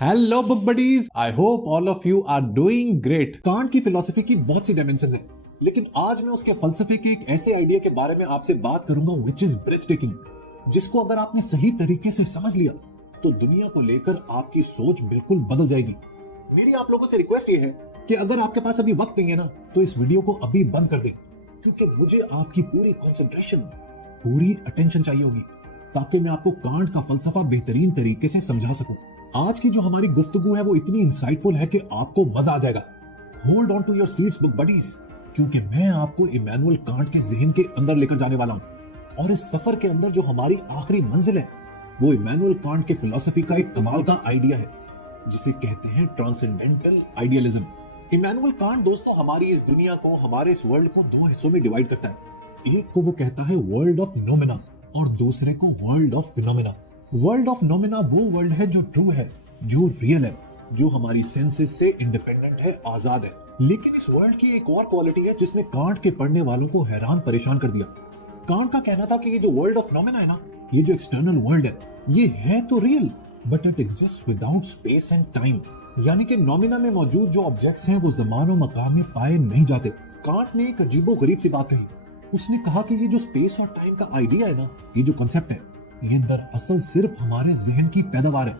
Hello book buddies, I hope all of you are doing great. Kant की फिलॉसफी की बहुत सी डायमेंशंस हैं, लेकिन आज मैं उसके फलसफे के एक ऐसे आइडिया के बारे में आपसे बात करूंगा विच इज ब्रेथ टेकिंग, जिसको अगर आपने सही तरीके से समझ लिया तो दुनिया को लेकर आपकी सोच बिल्कुल बदल जाएगी। मेरी आप लोगों से रिक्वेस्ट ये है कि अगर आपके पास अभी वक्त नहीं है ना, तो इस वीडियो को अभी बंद कर दें, क्योंकि मुझे आपकी पूरी कंसंट्रेशन, पूरी अटेंशन चाहिए होगी, ताकि मैं आपको कांट का फलसफा बेहतरीन तरीके से समझा सकूं। आज की जो हमारी गुफ्तगू है वो इतनी इंसाइटफुल है कि आपको मजा आ जाएगा। Hold on to your seats book buddies, क्योंकि मैं आपको इमैनुअल कांट के ज़हन के अंदर लेकर जाने वाला हूं। और इस सफर के अंदर जो हमारी आखिरी मंजिल है वो इमैनुअल कांट के फिलॉसफी का एक कमाल का आइडिया है, जिसे कहते हैं ट्रांसेंडेंटल आइडियलिज्म। इमैनुअल कांट दोस्तों हमारी इस दुनिया को, हमारे इस वर्ल्ड को दो हिस्सों में डिवाइड करता है। एक को वो कहता है वर्ल्ड ऑफ नोमेना और दूसरे को world of phenomena. World of noumena वो वर्ल्ड है जो ट्रू है, जो रियल है, जो हमारी सेंसेस से इंडिपेंडेंट है, आजाद है। लेकिन इस वर्ल्ड की एक और क्वालिटी है जिसने कांट के पढ़ने वालों को हैरान परेशान कर दिया। कांट का कहना था कि ये जो वर्ल्ड ऑफ नोमेना है ना, ये जो एक्सटर्नल वर्ल्ड ये है तो real, but it exist without space and time. यानी कि नोमेना में मौजूद जो ऑब्जेक्ट्स हैं वो जमान और मकान में पाए नहीं जाते। कांट ने एक अजीबो गरीब सी बात कही। उसने कहा कि ये जो स्पेस और टाइम का आइडिया है ना, ये जो कॉन्सेप्ट है, ये दरअसल सिर्फ हमारे जहन की पैदावार है।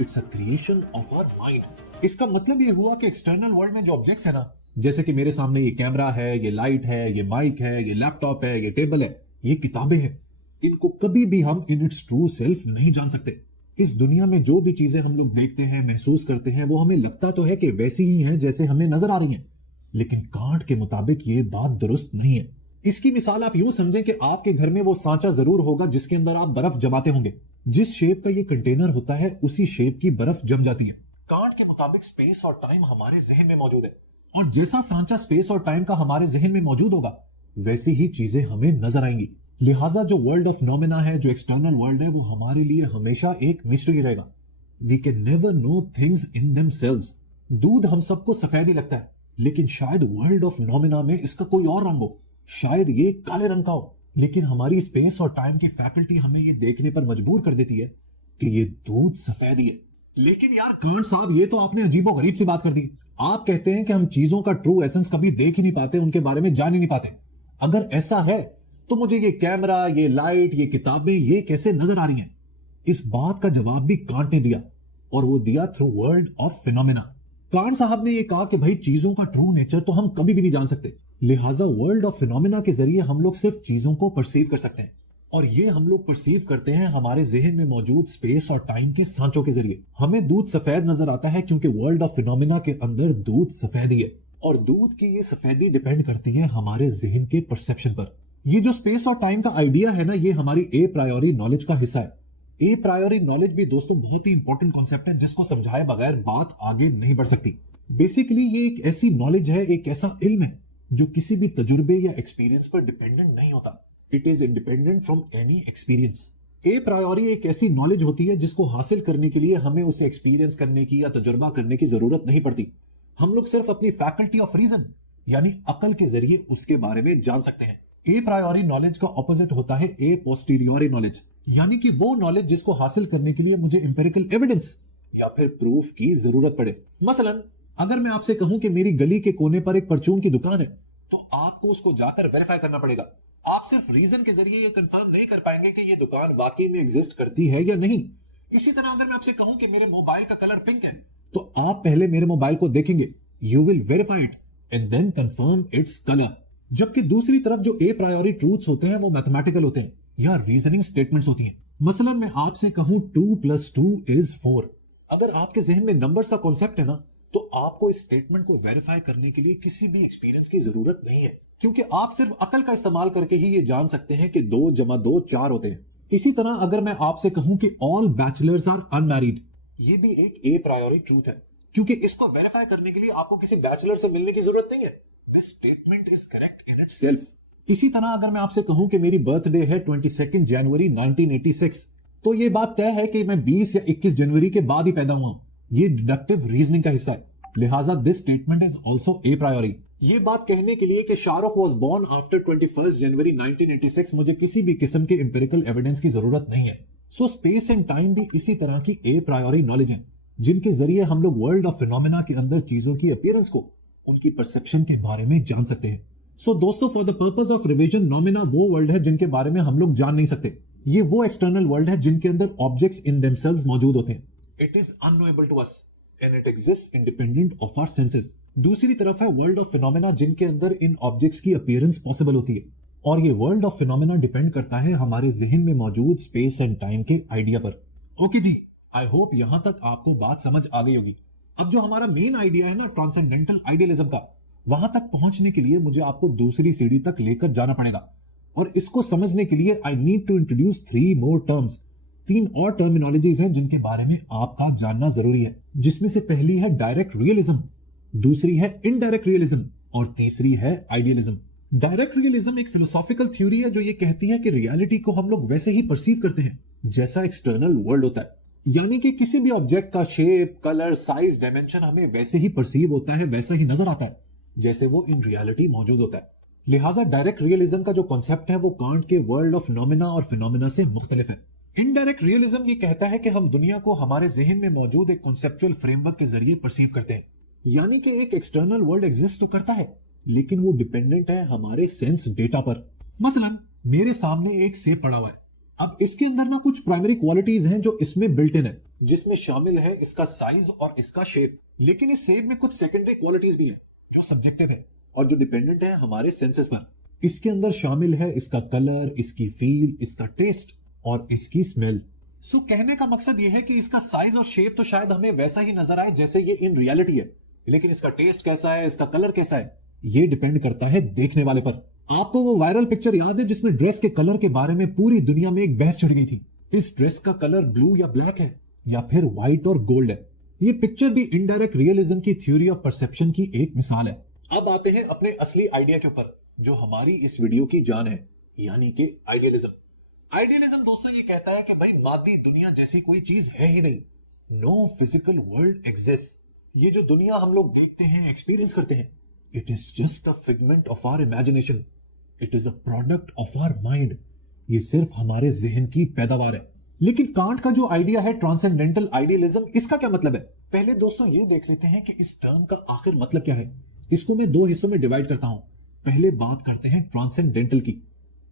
It's a creation of our mind. इसका मतलब ये हुआ कि एक्सटर्नल वर्ल्ड में जो ऑब्जेक्ट्स है ना, जैसे कि मेरे सामने ये कैमरा है, ये लाइट है, ये माइक है, ये लैपटॉप है, ये टेबल है, ये किताबें हैं, इनको कभी भी हम इन इट्स ट्रू सेल्फ नहीं जान सकते। इस दुनिया में जो भी चीजें हम लोग देखते हैं, महसूस करते हैं, वो हमें लगता तो है कि वैसी ही हैं जैसे हमें नजर आ रही हैं, लेकिन कांट के मुताबिक ये बात दुरुस्त नहीं है। इसकी मिसाल आप यूं समझें कि आपके घर में वो सांचा जरूर होगा जिसके अंदर आप बर्फ जमाते होंगे। जिस शेप का ये कंटेनर होता है उसी शेप की बर्फ जम जाती है। कांट के मुताबिक स्पेस और टाइम हमारे जहन में मौजूद है, और जैसा सांचा स्पेस और टाइम का हमारे जहन में मौजूद होगा वैसी ही चीजें हमें नजर आएंगी। लिहाजा जो वर्ल्ड ऑफ नोमेना है, जो एक्सटर्नल वर्ल्ड है, वो हमारे लिए हमेशा एक मिस्ट्री रहेगा। We can never know things in themselves. दूध हम सबको सफेद ही लगता है, लेकिन शायद वर्ल्ड ऑफ नोमेना में इसका कोई और रंग हो, शायद ये काले रंग का हो। लेकिन हमारी स्पेस और टाइम की फैकल्टी हमें ये देखने पर मजबूर कर देती है कि ये दूध सफेद ही है। लेकिन यार कांट साहब, ये तो आपने अजीबो गरीब सी बात कर दी। आप कहते हैं कि हम चीजों का ट्रू एसेंस कभी देख ही नहीं पाते, उनके बारे में जान ही नहीं पाते। अगर ऐसा है तो मुझे ये कैमरा, ये लाइट, ये किताबें, ये कैसे नजर आ रही हैं? इस बात का जवाब भी कांट ने दिया, और वो दिया through world of phenomena. Can't साहब ने ये कहा कि भाई चीजों का ट्रू नेचर तो हम कभी भी नहीं जान सकते, लिहाजा वर्ल्ड ऑफ फिनोमेना के जरिए हम लोग सिर्फ चीजों को परसीव कर सकते हैं, और ये हम लोग परसीव करते हैं हमारे जहन में मौजूद स्पेस और टाइम के सांचों के जरिए। हमें दूध सफेद नजर आता है क्योंकि वर्ल्ड ऑफ फिनोमेना के अंदर दूध सफेद ही है, और दूध की ये सफेदी डिपेंड करती है हमारे जहन के परसेप्शन पर। ये जो स्पेस और टाइम का आइडिया है ना, ये हमारी ए प्रायोरी नॉलेज का हिस्सा है। ए प्रायोरी नॉलेज भी दोस्तों बहुत ही इंपॉर्टेंट कॉन्सेप्ट है, जिसको समझाए बगैर बात आगे नहीं बढ़ सकती। बेसिकली ये एक ऐसी नॉलेज है, एक ऐसा इल्म है जो किसी भी तजुर्बे या एक्सपीरियंस पर डिपेंडेंट नहीं होता। It is independent from any experience. ए प्रायोरी एक ऐसी नॉलेज होती है जिसको हासिल करने के लिए हमें उसे एक्सपीरियंस करने की या तजुर्बा करने की जरूरत नहीं पड़ती। हम लोग सिर्फ अपनी फैकल्टी ऑफ रीजन यानी अकल के जरिए उसके बारे में जान सकते हैं। ए प्रायोरी नॉलेज का ऑपोजिट होता है ए पोस्टीरियोरी नॉलेज, यानी कि वो नॉलेज जिसको हासिल करने के लिए मुझे एम्पिरिकल एविडेंस या फिर प्रूफ की जरूरत पड़े। मसलन अगर मैं आपसे कहूं कि मेरी गली के कोने पर एक परचून की दुकान है, तो आपको उसको जाकर वेरीफाई करना पड़ेगा। आप सिर्फ रीजन के जरिए ये कंफर्म नहीं कर पाएंगे कि ये दुकान वाकई में एग्जिस्ट करती है या नहीं। इसी तरह अगर मैं आपसे कहूं कि मेरे मोबाइल का कलर पिंक है, तो आप पहले मेरे मोबाइल को देखेंगे, you will verify it and then confirm its colour. जबकि दूसरी तरफ जो ए प्रायोरी ट्रूथ्स होते हैं वो मैथमेटिकल होते हैं या रीजनिंग स्टेटमेंट्स होती हैं। मसलन मैं आपसे कहूं 2 + 2 = 4। अगर आपके जहन में नंबर्स का कॉन्सेप्ट है ना, तो आपको इस स्टेटमेंट को वेरीफाई करने के लिए किसी भी एक्सपीरियंस की जरूरत नहीं है, क्योंकि आप सिर्फ अकल का इस्तेमाल करके ही ये जान सकते हैं कि 2 + 2 = 4 होते हैं। इसी तरह अगर मैं आपसे कहूं कि ऑल बैचलर्स आर अनमैरिड, ये भी एक ए प्रायोरी ट्रूथ है, क्योंकि इसको वेरीफाई करने के लिए आपको किसी बैचलर से मिलने की जरूरत नहीं है। This statement is correct in itself. इसी तरह अगर मैं आपसे कहूं कि मेरी बर्थडे है 22 जनवरी 1986, तो ये बात तय है कि मैं 20 या 21 जनवरी के बाद ही पैदा हुआ हूं। ये डिडक्टिव रीजनिंग का हिस्सा है, लिहाजा this statement is also a प्रायोरी। ये बात कहने के लिए कि शाहरुख वाज बोर्न आफ्टर 21 जनवरी 1986 मुझे किसी भी किस्म के एम्पिरिकल एविडेंस की जरूरत नहीं है। सो स्पेस एंड टाइम भी इसी तरह की ए प्रायोरी नॉलेज है। जिनके जरिए हम लोग वर्ल्ड ऑफ फिनोमेना के अंदर चीजों की अपीयरेंस को, उनकी परसेप्शन के बारे में जान सकते हैं। सो दोस्तों, for the purpose of revision, noumena वो वर्ल्ड है जिनके बारे में हम लोग जान नहीं सकते। ये वो एक्सटर्नल वर्ल्ड है जिनके अंदर ऑब्जेक्ट्स इन देमसेल्व्स मौजूद होते हैं। It is unknowable to us and it exist independent of our senses. दूसरी तरफ है वर्ल्ड ऑफ फिनोमेना, जिनके अंदर इन ऑब्जेक्ट्स की अपीयरेंस पॉसिबल होती है। और ये वर्ल्ड ऑफ फिनोमेना डिपेंड करता है हमारे जहन में मौजूद स्पेस एंड टाइम के आइडिया पर। ओके जी, आई होप यहां तक आपको बात समझ आ गई होगी। अब जो हमारा मेन आइडिया है ना ट्रांसेंडेंटल आइडियलिज्म का, वहां तक पहुंचने के लिए मुझे आपको दूसरी सीढ़ी तक लेकर जाना पड़ेगा। और इसको समझने के लिए I need to introduce 3 more terms. 3 और टर्मिनोलॉजीज हैं जिनके बारे में आपका जानना जरूरी है, जिसमें से पहली है डायरेक्ट रियलिज्म, दूसरी है इनडायरेक्ट रियलिज्म और तीसरी है आइडियलिज्म। डायरेक्ट रियलिज्म एक फिलोसॉफिकल थ्योरी है जो ये कहती है कि रियलिटी को हम लोग वैसे ही परसीव करते हैं जैसा एक्सटर्नल वर्ल्ड होता है। यानी कि किसी भी ऑब्जेक्ट का शेप, कलर, साइज, डायमेंशन हमें वैसे ही परसीव होता है, वैसा ही नजर आता है जैसे वो इन रियलिटी मौजूद होता है। लिहाजा डायरेक्ट रियलिज्म का जो कॉन्सेप्ट है वो कांट के वर्ल्ड ऑफ नोमेना और फिनोमेना से मुख्तलिफ है। इनडायरेक्ट रियलिज्म ये कहता है कि हम दुनिया को हमारे जहन में मौजूद एक कॉन्सेप्चुअल फ्रेमवर्क के जरिए परसीव करते हैं। यानी कि एक एक्सटर्नल वर्ल्ड एग्जिस्ट तो करता है, लेकिन वो डिपेंडेंट है हमारे सेंस डेटा पर। मसलन मेरे सामने एक सेब पड़ा हुआ है। अब इसके अंदर ना कुछ प्राइमरी क्वालिटीज हैं जो इसमें बिल्ट इन है, जिसमें शामिल है इसका साइज और इसका शेप। लेकिन इस सेब में कुछ सेकेंडरी क्वालिटीज भी है जो सब्जेक्टिव है और जो डिपेंडेंट है हमारे सेंसेस पर। इसके अंदर शामिल है इसका कलर, इसकी फील, इसका टेस्ट और इसकी स्मेल। सो कहने का मकसद यह है कि इसका साइज और शेप तो शायद हमें वैसा ही नजर आए जैसे ये इन रियलिटी है, लेकिन इसका टेस्ट कैसा है, इसका कलर कैसा है, ये डिपेंड करता है देखने वाले पर। आपको वो वायरल पिक्चर याद है जिसमें ड्रेस के कलर के बारे में पूरी दुनिया में एक बहस छिड़ गई थी? इस ड्रेस का कलर ब्लू या ब्लैक है या फिर व्हाइट और गोल्ड है? ये पिक्चर भी इनडायरेक्ट रियलिज्म की थ्योरी ऑफ परसेप्शन की एक मिसाल है। अब आते हैं अपने असली आइडिया के ऊपर, जो हमारी इस वीडियो की जान है, यानी कि आइडियलिज्म। आइडियलिज्म दोस्तों ये कहता है कि भाई मादी दुनिया जैसी कोई चीज है ही नहीं। No physical world exist. ये जो दुनिया हम लोग देखते हैं, एक्सपीरियंस करते हैं, it is just a figment of our imagination, it is a product of our mind. ये सिर्फ हमारे जहन की पैदावार है। लेकिन कांट का जो आइडिया है ट्रांसेंडेंटल आइडियलिज्म, इसका क्या मतलब है? पहले दोस्तों ये देख लेते हैं कि इस टर्म का आखिर मतलब क्या है। इसको मैं 2 हिस्सों में डिवाइड करता हूं। पहले बात करते हैं ट्रांसेंडेंटल की।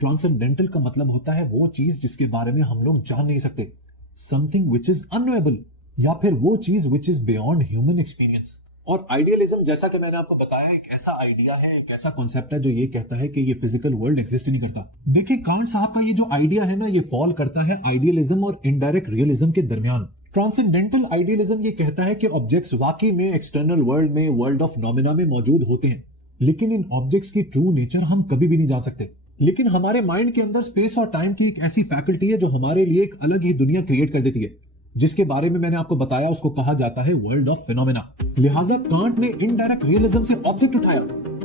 ट्रांसेंडेंटल का मतलब होता है वो चीज जिसके बारे में हम लोग जान नहीं सकते, समथिंग विच इज अननोएबल, या फिर वो चीज which is beyond human experience. और आइडियलिज्म, जैसा कि मैंने आपको बताया, एक ऐसा आइडिया है, एक ऐसा कॉन्सेप्ट है जो ये कहता है कि ये फिजिकल वर्ल्ड एग्जिस्ट नहीं करता। देखिए कांट साहब का ये जो आइडिया है ना, ये फॉल करता है आइडियलिज्म और इनडायरेक्ट रियलिज्म के दरमियान। ट्रांसेंडेंटल आइडियलिज्म ये कहता है कि ऑब्जेक्ट्स वाकई में एक्सटर्नल वर्ल्ड में, वर्ल्ड ऑफ नोमेना में मौजूद होते हैं, लेकिन इन ऑब्जेक्ट्स की ट्रू नेचर हम कभी भी नहीं जान सकते। लेकिन हमारे माइंड के अंदर स्पेस और टाइम की एक ऐसी फैकल्टी है जो हमारे लिए एक अलग ही दुनिया क्रिएट कर देती है, जिसके बारे में मैंने आपको बताया, उसको कहा जाता है वर्ल्ड ऑफ फिनोमेना। लिहाजा कांट ने इनडायरेक्ट रियलिज्म से ऑब्जेक्ट उठाया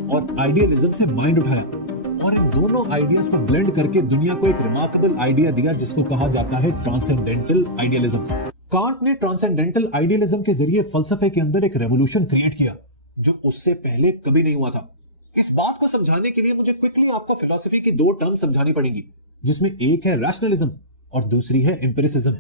और आइडियलिज्म से माइंड उठाया, और इन दोनों आइडियाज को ब्लेंड करके दुनिया को एक रिमार्केबल आइडिया दिया जिसको कहा जाता है ट्रांसेंडेंटल आइडियलिज्म। कांट ने ट्रांसेंडेंटल आइडियलिज्म के जरिए फलसफे के अंदर एक रेवोल्यूशन क्रिएट किया जो उससे पहले कभी नहीं हुआ था। इस बात को समझाने के लिए मुझे क्विकली आपको फिलॉसफी की 2 टर्म समझानी पड़ेंगी, जिसमें एक है रैशनलिज्म और दूसरी है empiricism.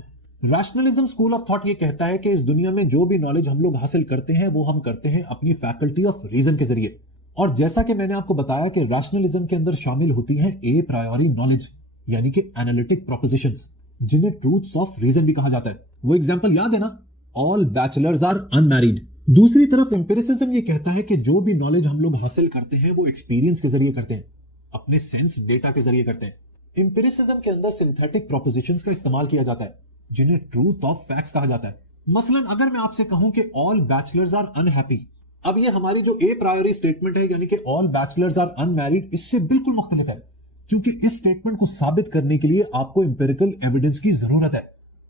Rationalism school of thought ये कहता है कि इस दुनिया में जो भी नॉलेज हम लोग हासिल करते हैं वो हम करते हैं अपनी फैकल्टी ऑफ रीजन के जरिए। और जैसा कि मैंने आपको बताया कि रैशनलिज्म के अंदर शामिल होती है ए प्रायोरी नॉलेज, यानी कि एनालिटिक प्रोपोजिशंस, जिन्हें ट्रूथ्स ऑफ रीजन भी कहा जाता है। वो एग्जांपल याद है ना, ऑल बैचलर्स आर अनमैरिड। दूसरी तरफ एम्पिरिसिज्म ये कहता है कि जो भी नॉलेज हम लोग हासिल करते हैं वो एक्सपीरियंस के जरिए करते हैं, अपने सेंस डेटा के जरिए करते हैं। एम्पिरिसिज्म के अंदर सिंथेटिक प्रोपोजिशंस का इस्तेमाल किया जाता है, जिन्हें ट्रूथ ऑफ फैक्ट्स कहा जाता है। मसलन अगर मैं आपसे कहूं कि ऑल बैचलर्स आर अनहैप्पी, अब ये हमारी जो ए प्रायोरी स्टेटमेंट है, यानी कि ऑल बैचलर्स आर अनमैरिड, इससे बिल्कुल मुख्तलिफ है, क्योंकि इस स्टेटमेंट को साबित करने के लिए आपको एम्पिरिकल एविडेंस की जरूरत है।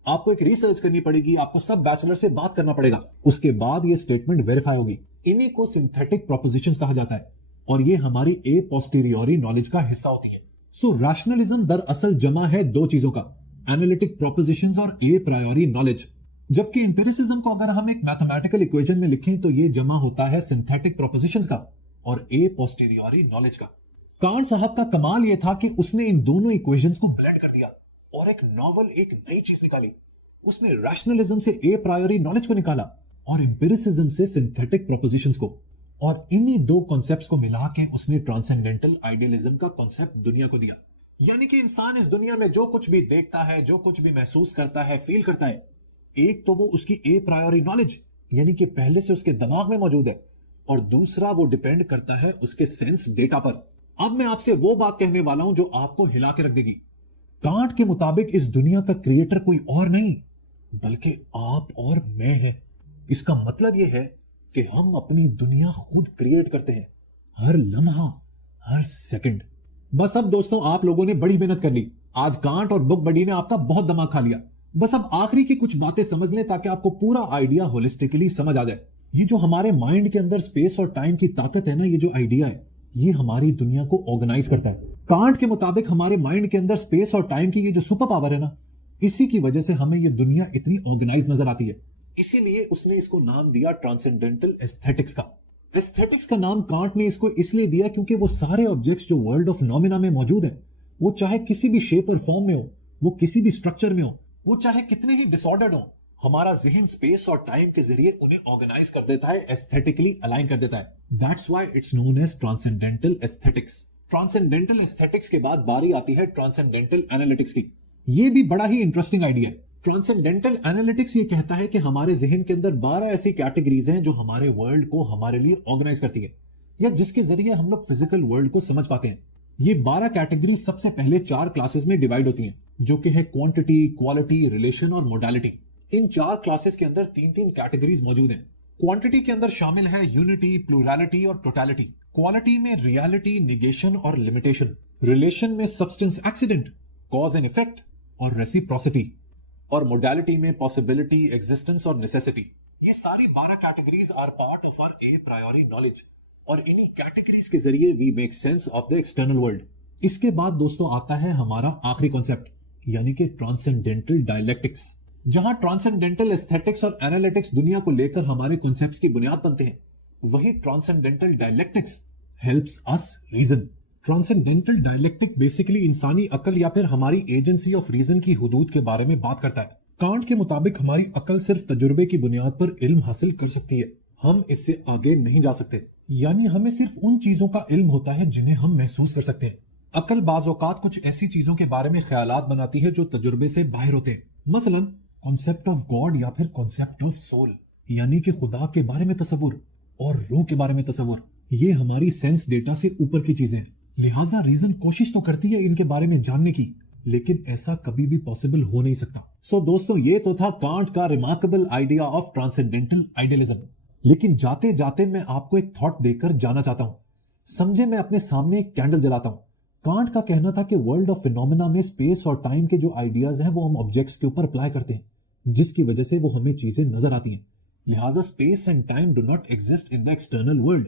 आपको एक रिसर्च करनी पड़ेगी, आपको सब बैचलर से बात करना पड़ेगा, उसके बाद ये स्टेटमेंट वेरीफाई होगी। इन्हीं को सिंथेटिक प्रोपोजिशंस कहा जाता है और ये हमारी ए पोस्टीरियोरी नॉलेज का हिस्सा होती है। सो रैशनलिज्म दरअसल जमा है 2 चीजों का, एनालिटिक प्रोपोजिशंस और ए प्रायोरी नॉलेज। जबकि एम्पिरिसिज्म को अगर हम एक मैथमेटिकल इक्वेशन में लिखें तो ये जमा होता है सिंथेटिक प्रोपोजिशंस का और ए पोस्टीरियोरी नॉलेज का। कांट साहब का कमाल ये था कि उसने इन दोनों इक्वेशंस को ब्लेंड कर दिया और एक नॉवल, एक नई चीज निकाली। उसने रैशनलिज्म से ए प्रायोरी नॉलेज को निकाला और एम्पिरिसिज्म से सिंथेटिक प्रोपोजिशंस को, और इन्हीं दो कॉन्सेप्ट्स को मिला के उसने ट्रांसेंडेंटल आइडियलिज्म का कॉन्सेप्ट दुनिया को दिया। यानी कि इंसान इस दुनिया में जो कुछ भी देखता है, जो कुछ भी महसूस करता है, फील करता है, एक तो वो उसकी ए प्रायोरी नॉलेज यानी कि पहले से उसके दिमाग में मौजूद है, और दूसरा वो डिपेंड करता है उसके सेंस डेटा पर। अब मैं आपसे वो बात कहने वाला हूं जो आपको हिला के रख देगी। कांट के मुताबिक इस दुनिया का क्रिएटर कोई और नहीं बल्कि आप और मैं हैं। इसका मतलब यह है कि हम अपनी दुनिया खुद क्रिएट करते हैं, हर लम्हा, हर सेकंड। बस अब दोस्तों आप लोगों ने बड़ी मेहनत कर ली, आज कांट और बुक बडी ने आपका बहुत दिमाग खा लिया। बस अब आखिरी की कुछ बातें समझ लें ताकि आपको पूरा आइडिया होलिस्टिकली समझ आ जाए। ये जो हमारे माइंड के अंदर स्पेस और टाइम की ताकत है ना, ये जो आइडिया है, ये हमारी दुनिया को ऑर्गेनाइज करता है। कांट के मुताबिक हमारे माइंड के अंदर स्पेस और टाइम की ये जो सुपर पावर है ना, इसी की वजह से हमें ये दुनिया इतनी ऑर्गेनाइज नजर आती है। इसीलिए उसने इसको नाम दिया ट्रांसेंडेंटल एस्थेटिक्स का। एस्थेटिक्स का नाम कांट ने इसको इसलिए दिया क्योंकि वो सारे ऑब्जेक्ट्स जो वर्ल्ड ऑफ नॉमिना में मौजूद है, वो चाहे किसी भी शेप और फॉर्म में हो, वो किसी भी स्ट्रक्चर में हो, वो चाहे कितने ही डिसऑर्डर्ड हो, हमारा ज़हन स्पेस और टाइम के जरिए उन्हें ऑर्गेनाइज कर देता है, एस्थेटिकली अलाइन कर देता है। That's why it's known as transcendental aesthetics. Transcendental aesthetics के बाद बारी आती है ट्रांसेंडेंटल एनालिटिक्स की। ये भी बड़ा ही इंटरेस्टिंग आइडिया है। ट्रांसेंडेंटल एनालिटिक्स ये कहता है कि हमारे जहन के अंदर 12 ऐसी कैटेगरीज हैं जो हमारे वर्ल्ड को हमारे लिए ऑर्गेनाइज करती है, या जिसके जरिए हम लोग फिजिकल वर्ल्ड को समझ पाते हैं। ये 12 कैटेगरी सबसे पहले 4 क्लासेस में डिवाइड होती हैं, जो कि है क्वांटिटी, क्वालिटी, रिलेशन और मोडालिटी। इन 4 क्लासेस के अंदर 3-3 कैटेगरीज मौजूद हैं। क्वांटिटी के अंदर शामिल है यूनिटी, प्लूरैलिटी और टोटैलिटी। क्वालिटी में रियलिटी, निगेशन और लिमिटेशन। रिलेशन में substance, accident, cause and effect और रेसिप्रोसिटी। और मोडालिटी में पॉसिबिलिटी, एग्जिस्टेंस और नेसेसिटी। ये सारी 12 categories are part of our a priori knowledge, और इन्हीं कैटेगरीज के जरिए we make sense of the external world. इसके बाद दोस्तों आता है हमारा आखिरी कॉन्सेप्ट, यानी कि ट्रांसेंडेंटल डायलेक्टिक्स, जहां ट्रांसेंडेंटल एस्थेटिक्स और एनालिटिक्स दुनिया को लेकर हमारे कॉन्सेप्ट्स की बुनियाद बनते हैं, वही transcendental dialectics helps us reason. Transcendental dialectic basically इंसानी अकल या फिर हमारी एजेंसी ऑफ रीजन की हुदूद के बारे में बात करता है। कांट के मुताबिक हमारी अकल सिर्फ तजुर्बे की बुनियाद पर इल्म हासिल कर सकती है, हम इससे आगे नहीं जा सकते। यानी हमें सिर्फ उन चीजों का इल्म होता है जिन्हें हम महसूस कर सकते हैं। अकल बाज़ औक़ात कुछ ऐसी चीजों के बारे में ख्यालात बनाती है जो तजुर्बे से बाहर होते हैं। मसलन कॉन्सेप्ट ऑफ गॉड या फिर कॉन्सेप्ट ऑफ सोल, यानी कि खुदा के बारे में तसव्वुर और रूह के बारे में तसव्वुर। ये हमारी सेंस डेटा से ऊपर की चीजें हैं। लिहाजा रीजन कोशिश तो करती है इनके बारे में जानने की, लेकिन ऐसा कभी भी पॉसिबल हो नहीं सकता। सो दोस्तों, ये तो था कांट का remarkable idea of transcendental idealism. लेकिन जाते जाते मैं आपको एक थॉट देकर जाना चाहता हूं। समझे, मैं अपने सामने एक कैंडल जलाता हूं। कांट का कहना था कि वर्ल्ड ऑफ फिनोमेना में स्पेस और टाइम के जो आइडियाज हैं वो हम ऑब्जेक्ट्स के ऊपर अप्लाई करते हैं, जिसकी वजह से वो हमें चीजें नजर आती हैं। लिहाजा space and time do not exist in the external world.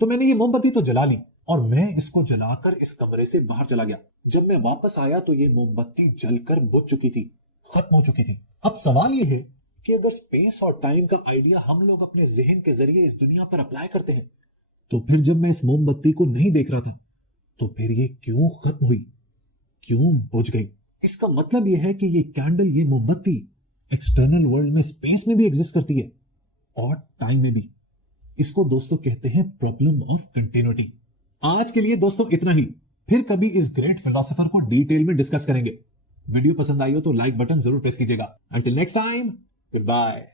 तो मैंने ये मोमबत्ती तो जला ली और मैं इसको जलाकर इस कमरे से बाहर चला गया। जब मैं वापस आया तो ये मोमबत्ती जलकर बुझ चुकी थी, खत्म हो चुकी थी। अब सवाल ये है कि अगर स्पेस और टाइम का आइडिया हम लोग अपने जहन के जरिए इस दुनिया पर अप्लाई करते हैं, तो फिर जब मैं इस मोमबत्ती को नहीं देख रहा था, तो फिर ये क्यों खत्म हुई, क्यों बुझ गई? इसका मतलब यह है कि ये कैंडल, ये मोमबत्ती एक्सटर्नल वर्ल्ड में, स्पेस में भी एग्जिस्ट करती है और टाइम में भी। इसको दोस्तों कहते हैं प्रॉब्लम ऑफ कंटिन्यूटी। आज के लिए दोस्तों इतना ही, फिर कभी इस ग्रेट फिलोसोफर को डिटेल में डिस्कस करेंगे। वीडियो पसंद आई हो तो लाइक बटन जरूर प्रेस कीजिएगा। Until next time, good bye.